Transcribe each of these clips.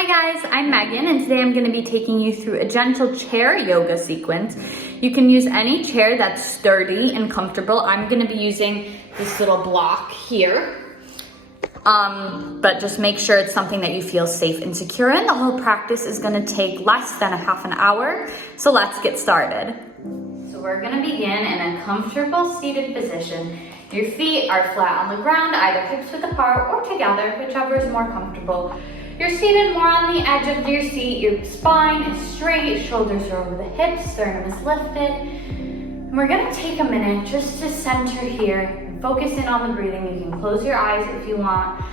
Hi guys, I'm Megan and today I'm going to be taking you through a gentle chair yoga sequence. You can use any chair that's sturdy and comfortable. I'm going to be using this little block here, but just make sure it's something that you feel safe and secure in. The whole practice is going to take less than a half an hour, so let's get started. So we're going to begin in a comfortable seated position. Your feet are flat on the ground, either hips width apart or together, whichever is more comfortable. You're seated more on the edge of your seat. Your spine is straight, shoulders are over the hips, sternum is lifted. And we're gonna take a minute just to center here and focus in on the breathing. You can close your eyes if you want.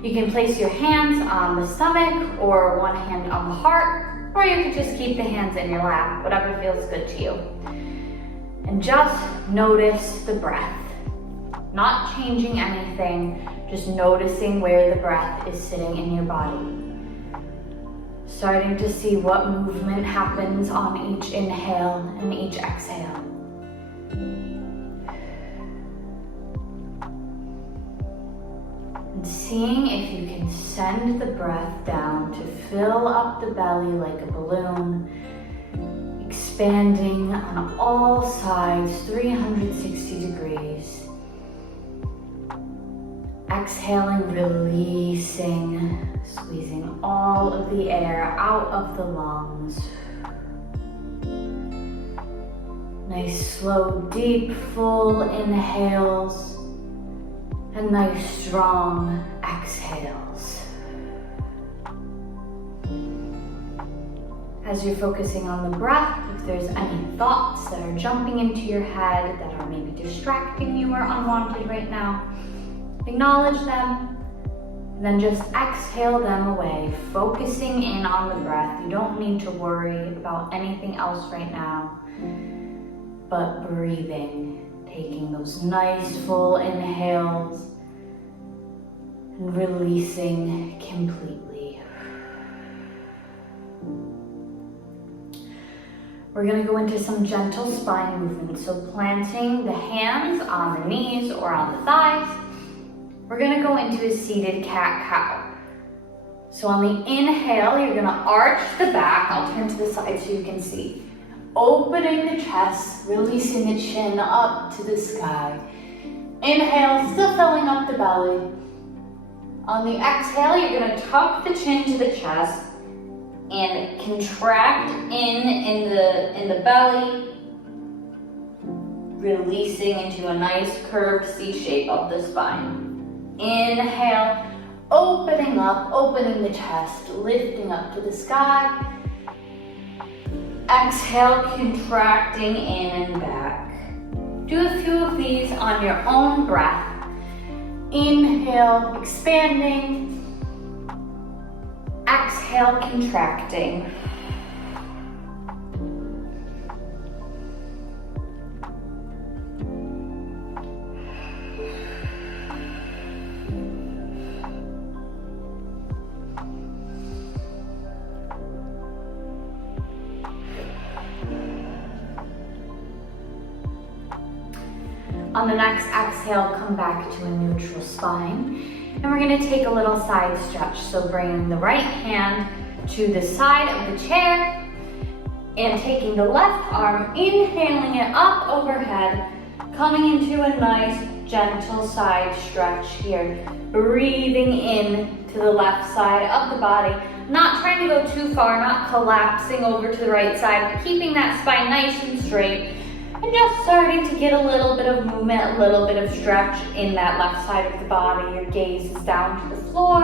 You can place your hands on the stomach or one hand on the heart, or you can just keep the hands in your lap, whatever feels good to you. And just notice the breath. Not changing anything, just noticing where the breath is sitting in your body. Starting to see what movement happens on each inhale and each exhale. And seeing if you can send the breath down to fill up the belly like a balloon, expanding on all sides 360 degrees. Exhaling, releasing, squeezing all of the air out of the lungs. Nice, slow, deep, full inhales, and nice, strong exhales. As you're focusing on the breath, if there's any thoughts that are jumping into your head that are maybe distracting you or unwanted right now, acknowledge them, and then just exhale them away, focusing in on the breath. You don't need to worry about anything else right now, but breathing, taking those nice full inhales and releasing completely. We're going to go into some gentle spine movements, so planting the hands on the knees or on the thighs. We're gonna go into a seated cat-cow. So on the inhale, you're gonna arch the back. I'll turn to the side so you can see. Opening the chest, releasing the chin up to the sky. Inhale, still filling up the belly. On the exhale, you're gonna tuck the chin to the chest and contract in the belly, releasing into a nice curved C shape of the spine. Inhale, opening up, opening the chest, lifting up to the sky. Exhale, contracting in and back. Do a few of these on your own breath. Inhale, expanding. Exhale, contracting. On the next exhale, come back to a neutral spine. And we're gonna take a little side stretch. So bringing the right hand to the side of the chair and taking the left arm, inhaling it up overhead, coming into a nice gentle side stretch here. Breathing in to the left side of the body. Not trying to go too far, not collapsing over to the right side, but keeping that spine nice and straight. And just starting to get a little bit of movement, a little bit of stretch in that left side of the body. Your gaze is down to the floor.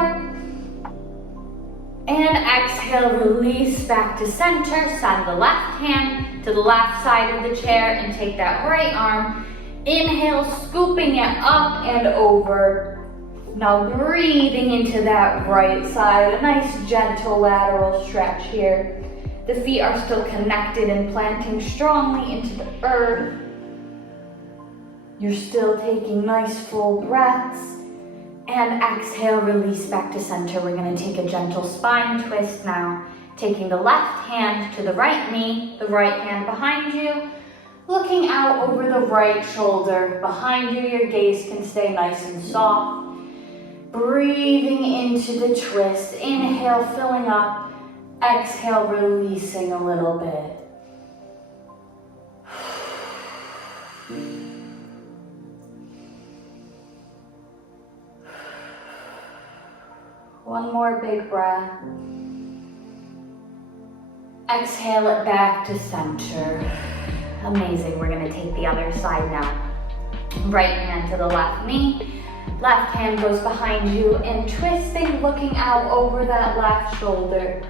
And exhale, release back to center. Send the left hand to the left side of the chair and take that right arm. Inhale, scooping it up and over. Now breathing into that right side. A nice gentle lateral stretch here. The feet are still connected and planting strongly into the earth. You're still taking nice full breaths. And exhale, release back to center. We're gonna take a gentle spine twist now. Taking the left hand to the right knee, the right hand behind you. Looking out over the right shoulder. Behind you, your gaze can stay nice and soft. Breathing into the twist. Inhale, filling up. Exhale, releasing a little bit. One more big breath. Exhale it back to center. Amazing. We're going to take the other side now. Right hand to the left knee. Left hand goes behind you and twisting, looking out over that left shoulder.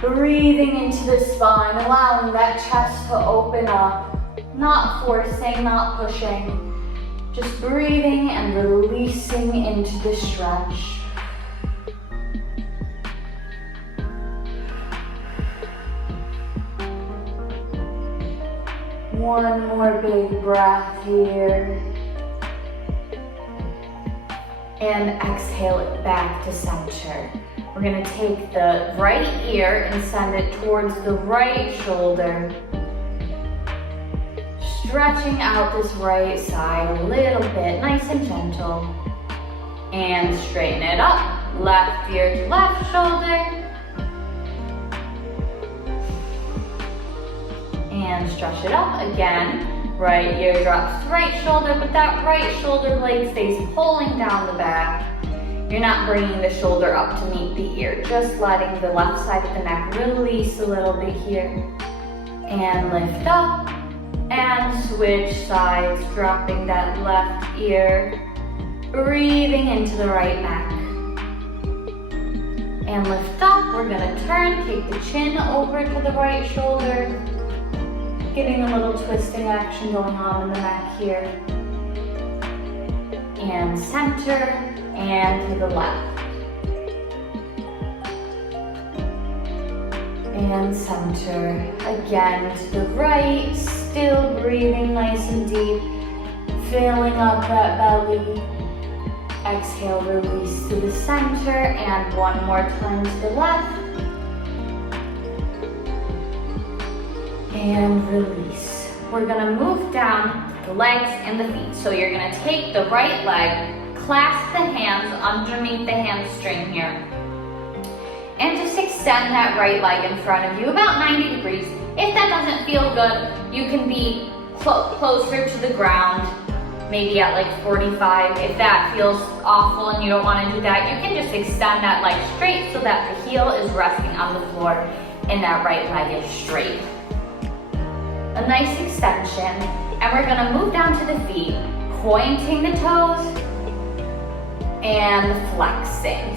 Breathing into the spine, allowing that chest to open up. Not forcing, not pushing. Just breathing and releasing into the stretch. One more big breath here. And exhale it back to center. We're going to take the right ear and send it towards the right shoulder. Stretching out this right side a little bit, nice and gentle. And straighten it up. Left ear to left shoulder. And stretch it up again. Right ear drops to right shoulder, but that right shoulder blade stays pulling down the back. You're not bringing the shoulder up to meet the ear, just letting the left side of the neck release a little bit here. And lift up and switch sides, dropping that left ear, breathing into the right neck. And lift up, we're gonna turn, take the chin over to the right shoulder, getting a little twisting action going on in the neck here. And center, and to the left. And center, again to the right, still breathing nice and deep, filling up that belly. Exhale, release to the center, and one more time to the left. And release. We're gonna move down the legs and the feet. So you're gonna take the right leg, clasp the hands underneath the hamstring here, and just extend that right leg in front of you about 90 degrees. If that doesn't feel good, you can be closer to the ground, maybe at like 45. If that feels awful and you don't want to do that, you can just extend that leg straight so that the heel is resting on the floor and that right leg is straight. A nice extension, and we're gonna move down to the feet, pointing the toes and flexing.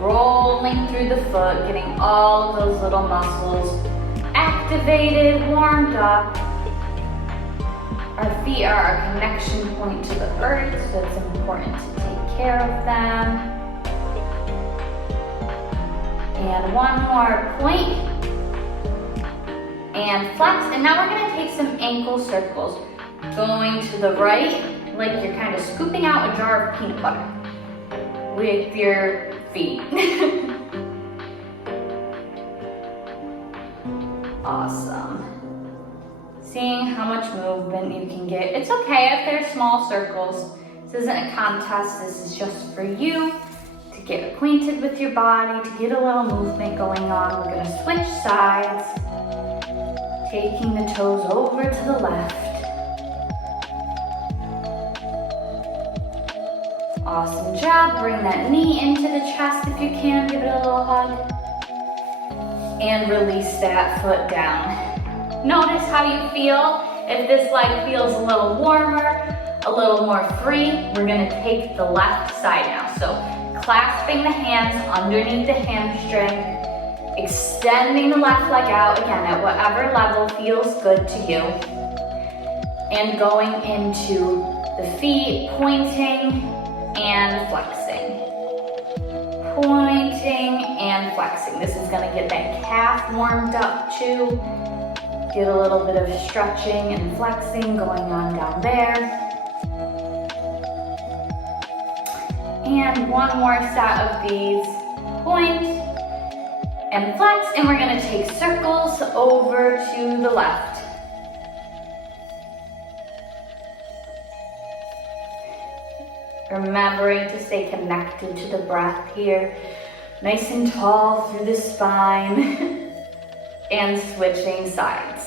Rolling through the foot, getting all of those little muscles activated, warmed up. Our feet are our connection point to the earth, so it's important to take care of them. And one more point. And flex, and now we're gonna take some ankle circles. Going to the right, like you're kind of scooping out a jar of peanut butter with your feet. Awesome. Seeing how much movement you can get. It's okay if they're small circles. This isn't a contest, this is just for you to get acquainted with your body, to get a little movement going on. We're gonna switch sides. Taking the toes over to the left. Awesome job. Bring that knee into the chest if you can. Give it a little hug. And release that foot down. Notice how you feel. If this leg feels a little warmer, a little more free, we're gonna take the left side now. So clasping the hands underneath the hamstring, extending the left leg out, again, at whatever level feels good to you. And going into the feet, pointing and flexing. Pointing and flexing. This is gonna get that calf warmed up too. Get a little bit of stretching and flexing going on down there. And one more set of these. Point and flex, and we're gonna take circles over to the left. Remembering to stay connected to the breath here. Nice and tall through the spine. And switching sides.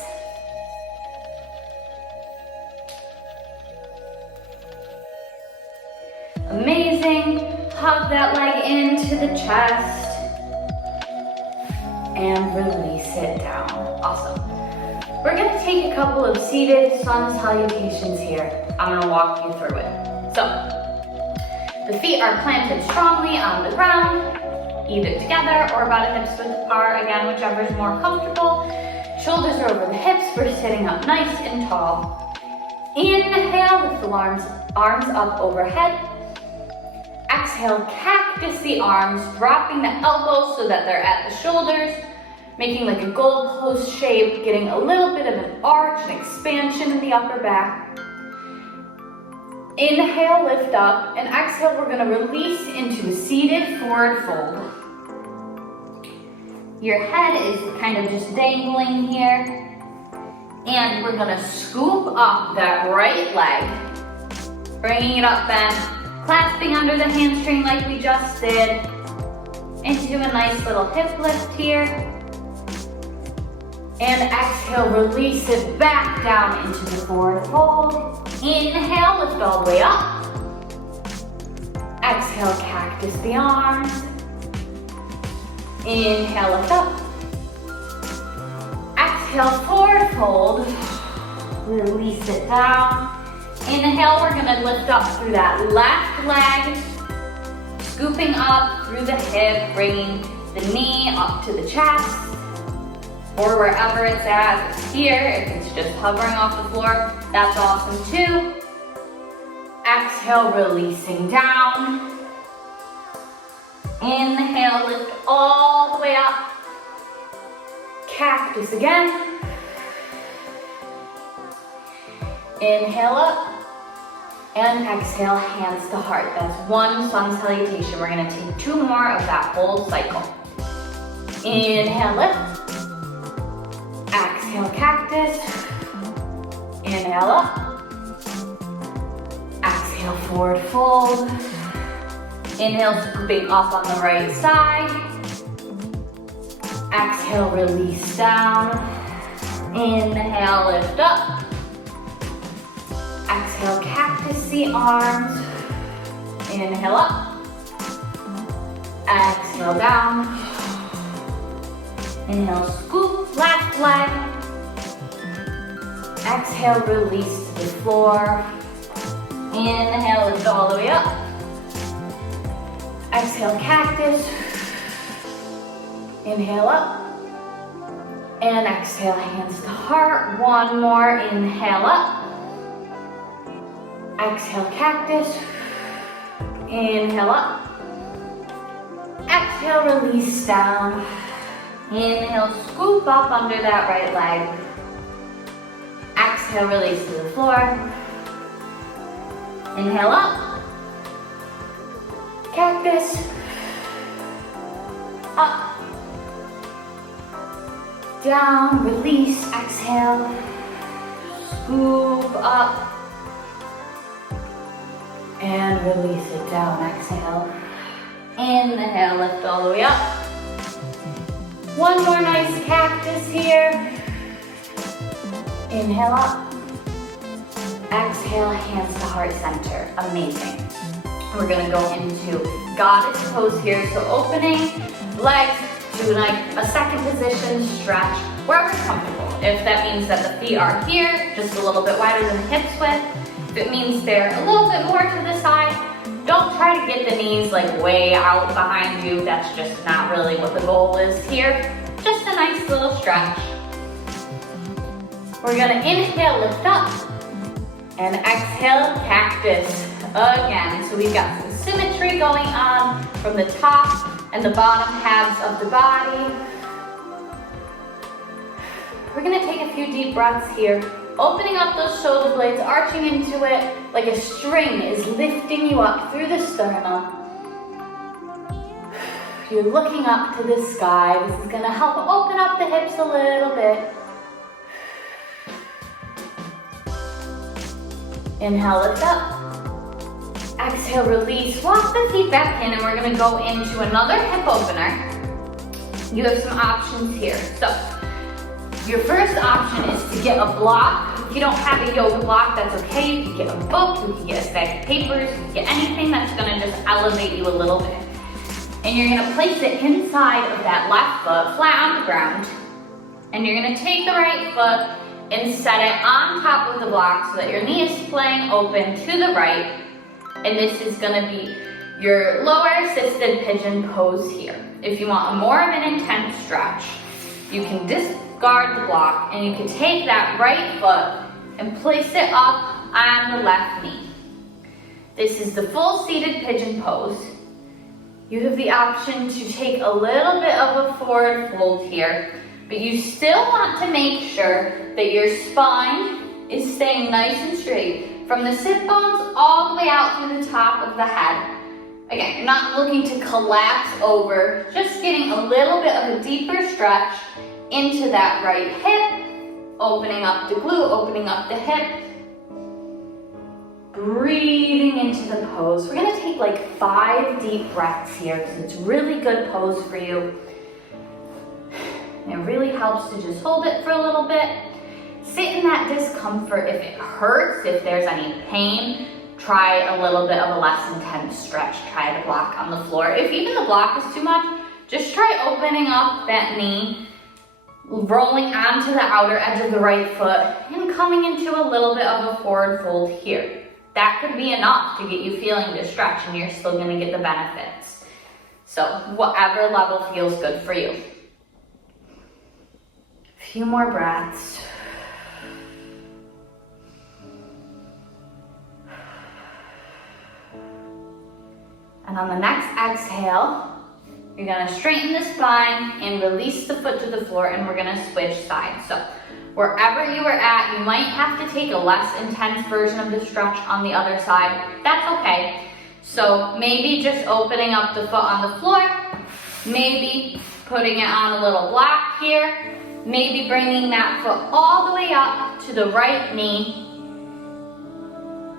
Amazing. Hug that leg into the chest. And release it down. Awesome. We're gonna take a couple of seated sun salutations here. I'm gonna walk you through it. So, the feet are planted strongly on the ground, either together or about a hip's width apart, again, whichever is more comfortable. Shoulders are over the hips, we're sitting up nice and tall. Inhale, lift the arms up overhead. Exhale, cactus the arms, dropping the elbows so that they're at the shoulders, making like a goalpost shape, getting a little bit of an arch and expansion in the upper back. Inhale, lift up, and exhale, we're gonna release into a seated forward fold. Your head is kind of just dangling here. And we're gonna scoop up that right leg, bringing it up bent, clasping under the hamstring like we just did, into a nice little hip lift here. And exhale, release it back down into the forward fold. Inhale, lift all the way up. Exhale, cactus the arms. Inhale, lift up. Exhale, forward fold. Release it down. Inhale, we're gonna lift up through that left leg. Scooping up through the hip, bringing the knee up to the chest. Or wherever it's at, if it's here, if it's just hovering off the floor, that's awesome too. Exhale, releasing down. Inhale, lift all the way up. Cactus again. Inhale up. And exhale, hands to heart. That's one sun salutation. We're gonna take two more of that whole cycle. Inhale, lift. Exhale, cactus. Inhale up. Exhale, forward fold. Inhale, scooping up on the right side. Exhale, release down. Inhale, lift up. Exhale, cactus the arms. Inhale up. Exhale, down. Inhale, scoop, left leg. Exhale, release to the floor. Inhale, lift all the way up. Exhale, cactus. Inhale up. And exhale, hands to heart. One more, inhale up. Exhale, cactus. Inhale up. Exhale, release down. Inhale, scoop up under that right leg. Exhale, release to the floor. Inhale up. Cactus. Up. Down, release, exhale. Scoop up. And release it down, exhale. Inhale, lift all the way up. One more nice cactus here. Inhale up. Exhale, hands to heart center. Amazing. We're gonna go into goddess pose here. So opening legs to like a second position, stretch wherever comfortable. If that means that the feet are here, just a little bit wider than the hips width. If it means they're a little bit more to the side, don't try to get the knees like way out behind you. That's just not really what the goal is here. Just a nice little stretch. We're gonna inhale, lift up, and exhale, cactus again. So we've got some symmetry going on from the top and the bottom halves of the body. We're gonna take a few deep breaths here. Opening up those shoulder blades, arching into it like a string is lifting you up through the sternum. You're looking up to the sky. This is gonna help open up the hips a little bit. Inhale, lift up. Exhale, release, walk the feet back in, and we're gonna go into another hip opener. You have some options here. So, your first option is to get a block. If you don't have a yoga block, that's okay. You can get a book, you can get a stack of papers, you can get anything that's gonna just elevate you a little bit. And you're gonna place it inside of that left foot, flat on the ground. And you're gonna take the right foot and set it on top of the block so that your knee is splaying open to the right. And this is gonna be your lower assisted pigeon pose here. If you want a more of an intense stretch, you can discard the block and you can take that right foot and place it up on the left knee. This is the full seated pigeon pose. You have the option to take a little bit of a forward fold here, but you still want to make sure that your spine is staying nice and straight from the sit bones all the way out through the top of the head. Again, you're not looking to collapse over, just getting a little bit of a deeper stretch into that right hip, opening up the glute, opening up the hip, breathing into the pose. We're gonna take like 5 deep breaths here because it's a really good pose for you. It really helps to just hold it for a little bit. Sit in that discomfort. If it hurts, if there's any pain, try a little bit of a less intense stretch. Try the block on the floor. If even the block is too much, just try opening up that knee, rolling onto the outer edge of the right foot, and coming into a little bit of a forward fold here. That could be enough to get you feeling the stretch, and you're still gonna get the benefits. So whatever level feels good for you. A few more breaths. And on the next exhale, you're gonna straighten the spine and release the foot to the floor, and we're gonna switch sides. So wherever you are at, you might have to take a less intense version of the stretch on the other side. That's okay. So maybe just opening up the foot on the floor, maybe putting it on a little block here, maybe bringing that foot all the way up to the right knee,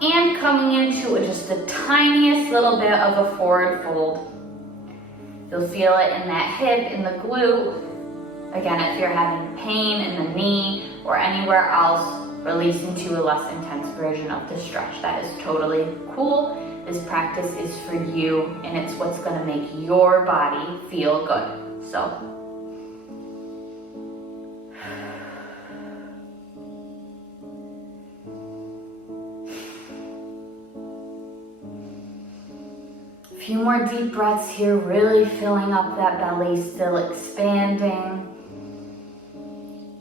and coming into just the tiniest little bit of a forward fold. You'll feel it in that hip, in the glute. Again, if you're having pain in the knee or anywhere else, release into a less intense version of the stretch. That is totally cool. This practice is for you, and it's what's gonna make your body feel good. So, a few more deep breaths here, really filling up that belly, still expanding.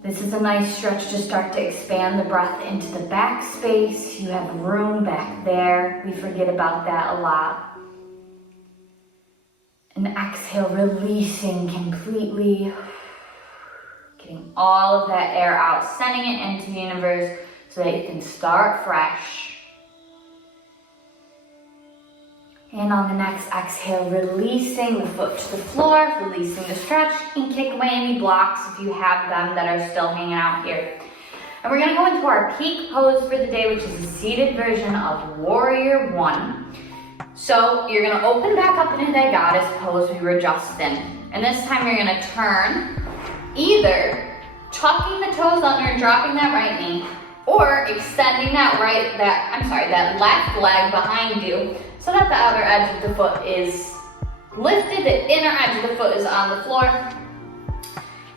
This is a nice stretch to start to expand the breath into the back space. You have room back there. We forget about that a lot. And exhale, releasing completely. Getting all of that air out, sending it into the universe so that you can start fresh. And on the next exhale, releasing the foot to the floor, releasing the stretch. You can kick away any blocks if you have them that are still hanging out here. And we're gonna go into our peak pose for the day, which is a seated version of Warrior One. So you're gonna open back up into that goddess pose we were just in. And this time you're gonna turn, either tucking the toes under and dropping that right knee, or extending that left leg behind you so that the outer edge of the foot is lifted, the inner edge of the foot is on the floor.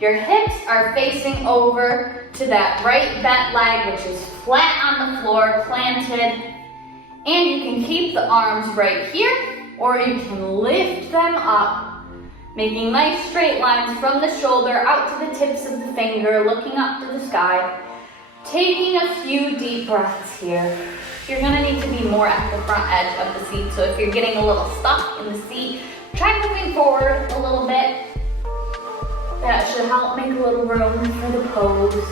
Your hips are facing over to that right bent leg, which is flat on the floor, planted. And you can keep the arms right here, or you can lift them up, making nice straight lines from the shoulder out to the tips of the finger, looking up to the sky. Taking a few deep breaths here. You're gonna need to be more at the front edge of the seat, so if you're getting a little stuck in the seat, try moving forward a little bit. That should help make a little room for the pose.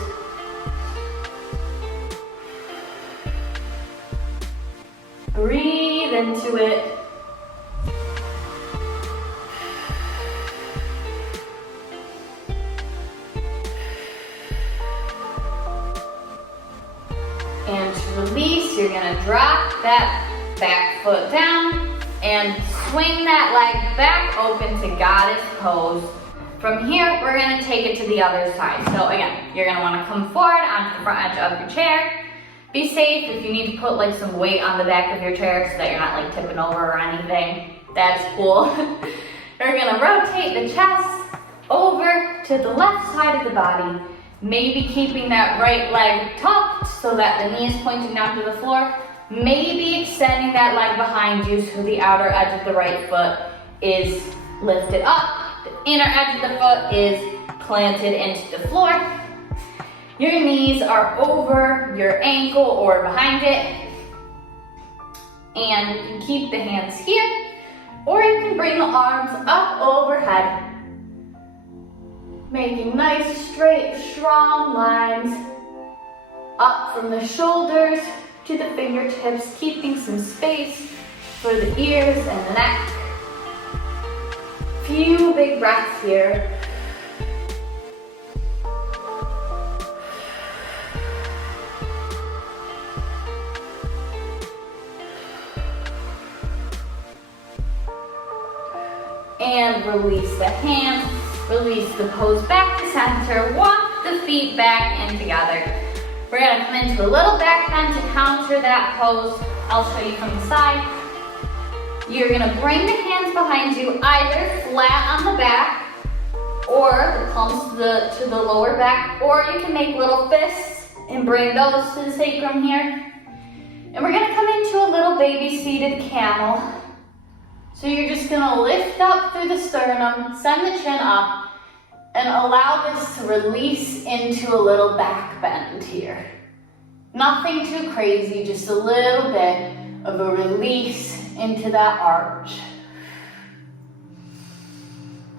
Breathe into it. And to release, you're gonna drop that back foot down and swing that leg back open to goddess pose. From here, we're gonna take it to the other side. So again, you're gonna wanna come forward onto the front edge of your chair. Be safe. If you need to put like some weight on the back of your chair so that you're not like tipping over or anything, that's cool. We're gonna rotate the chest over to the left side of the body, maybe keeping that right leg tucked so that the knee is pointing down to the floor, maybe extending that leg behind you so the outer edge of the right foot is lifted up. The inner edge of the foot is planted into the floor. Your knees are over your ankle or behind it. And you can keep the hands here, or you can bring the arms up overhead, making nice, straight, strong lines up from the shoulders to the fingertips, keeping some space for the ears and the neck. Few big breaths here. And release the hands, release the pose back to center, walk the feet back in together. We're gonna come into a little back bend to counter that pose. I'll show you from the side. You're gonna bring the hands behind you, either flat on the back, or the palms to the lower back, or you can make little fists and bring those to the sacrum here. And we're gonna come into a little baby seated camel. So you're just gonna lift up through the sternum, send the chin up, and allow this to release into a little back bend here. Nothing too crazy, just a little bit of a release into that arch.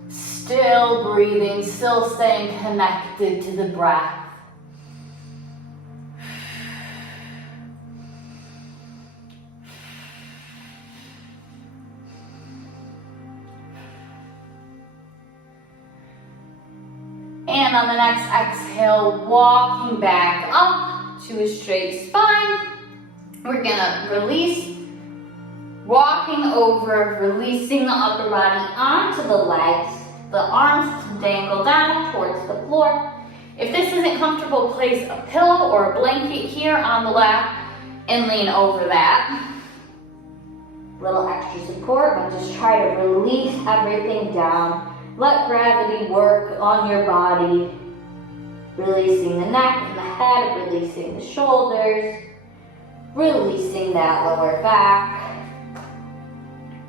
Still breathing, still staying connected to the breath. And on the next exhale, walking back up to a straight spine. We're gonna release, walking over, releasing the upper body onto the legs, the arms to dangle down towards the floor. If this isn't comfortable, place a pillow or a blanket here on the lap and lean over that. Little extra support, but just try to release everything down. Let gravity work on your body, releasing the neck and the head, releasing the shoulders, releasing that lower back.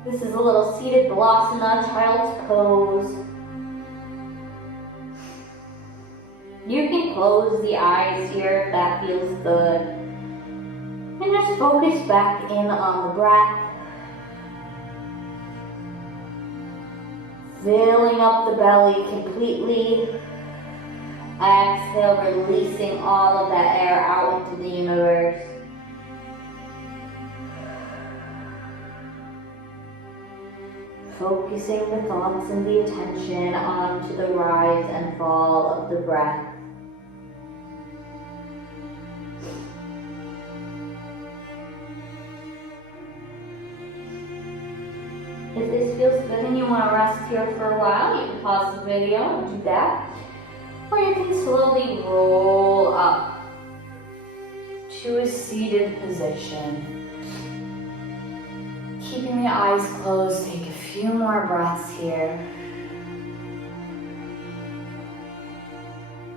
This is a little seated Balasana, child's pose. You can close the eyes here if that feels good. And just focus back in on the breath. Filling up the belly completely. Exhale, releasing all of that air out into the universe. Focusing the thoughts and the attention onto the rise and fall of the breath. If this feels good and you want to rest here for a while, you can pause the video and do that. Or you can slowly roll up to a seated position. Keeping the eyes closed, take a few more breaths here.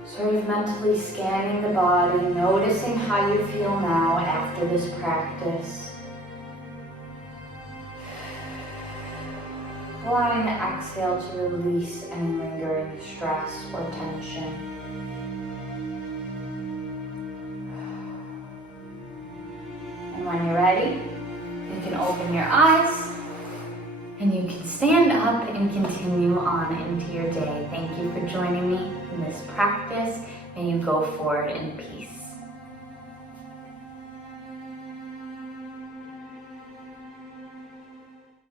Sort of mentally scanning the body, noticing how you feel now after this practice. Allowing the exhale to release any lingering stress or tension. And when you're ready, you can open your eyes and you can stand up and continue on into your day. Thank you for joining me in this practice, and you go forward in peace.